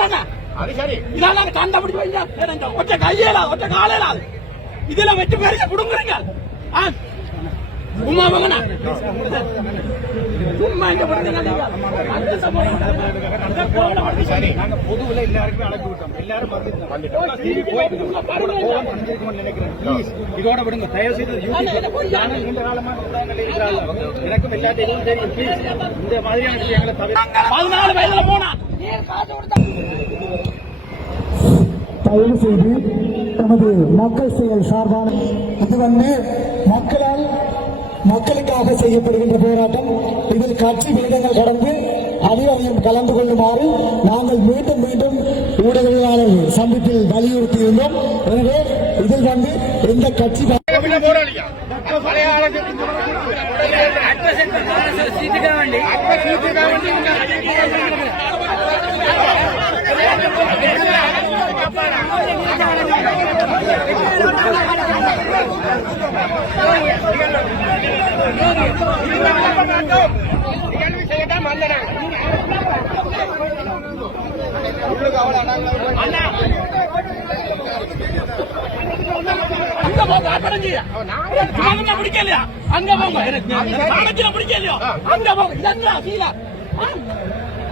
போனாங்க. இதெல்லாம் கண்டுபிடிச்சு வைங்க. ஒற்றை கையில ஒற்றை காலையில இதுல வெட்டி பேருக்க கொடுங்குறீங்க. உமா மகனா சும்மா இந்த பொதுவில் எல்லாருக்குமே அழைப்பு விட்டோம். எல்லாரும் இதோட விடுங்க. தயவு செய்து நீண்ட காலமாக எனக்கும் எல்லாத்தையும் தெரியும். இந்த மாதிரியான விஷயங்களை 14 வயதுல போனா தயவு செய்து நமது மக்கள் செயல் சார்பான இது மக்களுக்காக செய்யப்படுகின்ற போராட்டம். இதில் கட்சி விகிதங்கள் கடந்து அனைவரையும் கலந்து கொள்ளுமாறு நாங்கள் மீண்டும் மீண்டும் ஊடகவியலாளர் சந்திப்பில் வலியுறுத்தியிருந்தோம். எனவே இதில் எந்த கட்சி பிடிக்கலையா அங்க போங்க. பிடிக்கலையோ அங்க போங்க.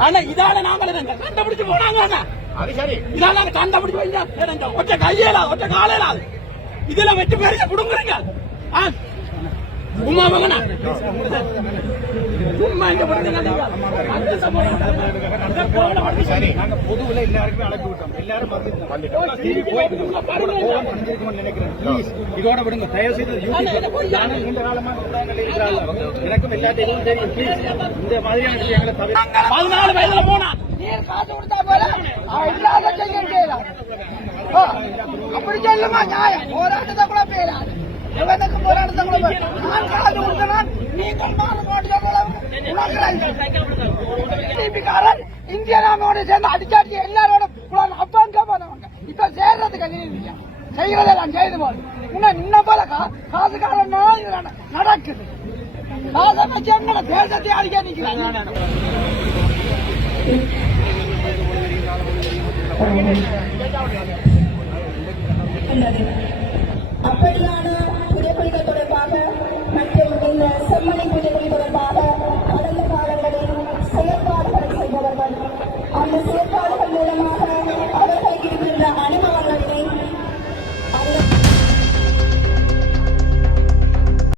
ஆனா இதால நாங்கள் கண்டுபிடிச்சு போனாங்க. இதெல்லாம் கண்டுபிடிச்சு வைங்க. ஒற்றை கையில ஒற்றை காலையில இதுல வெட்டி பேருக்க கொடுங்குறீங்க. உமா மகனா சும்மா இந்த பொதுவில் எல்லாருக்குமே அழைப்பு விட்டோம். எல்லாரும் இதோட விடுங்க. தயவு செய்து நீண்ட காலமாக எனக்கும் எல்லாத்தையும் தெரியும். இந்த மாதிரியான விஷயங்களை 14 வயதுல போனா காசு கொடுத்தா போல இல்லாத செய்யலாம். அப்படி சொல்லுமா நியாயம்? போராட்டத்தை கூட பேராது. எவனுக்கு போராட்டத்தை கூட நான் காசு கொடுத்தனால் நீங்கள் டிபிக்காரன் இந்திய நாமோட சேர்ந்து அடிச்சாடி எல்லாரோட அப்பாங்க போனவங்க இப்ப சேர்றதுக்கு செய்யறதெல்லாம் செய்து போது இன்னும் போல காசுக்காரன் நடக்குது. காசை வச்சு எங்களை தேசத்தை அடிக்க நிற்கிறாங்க. அப்படியான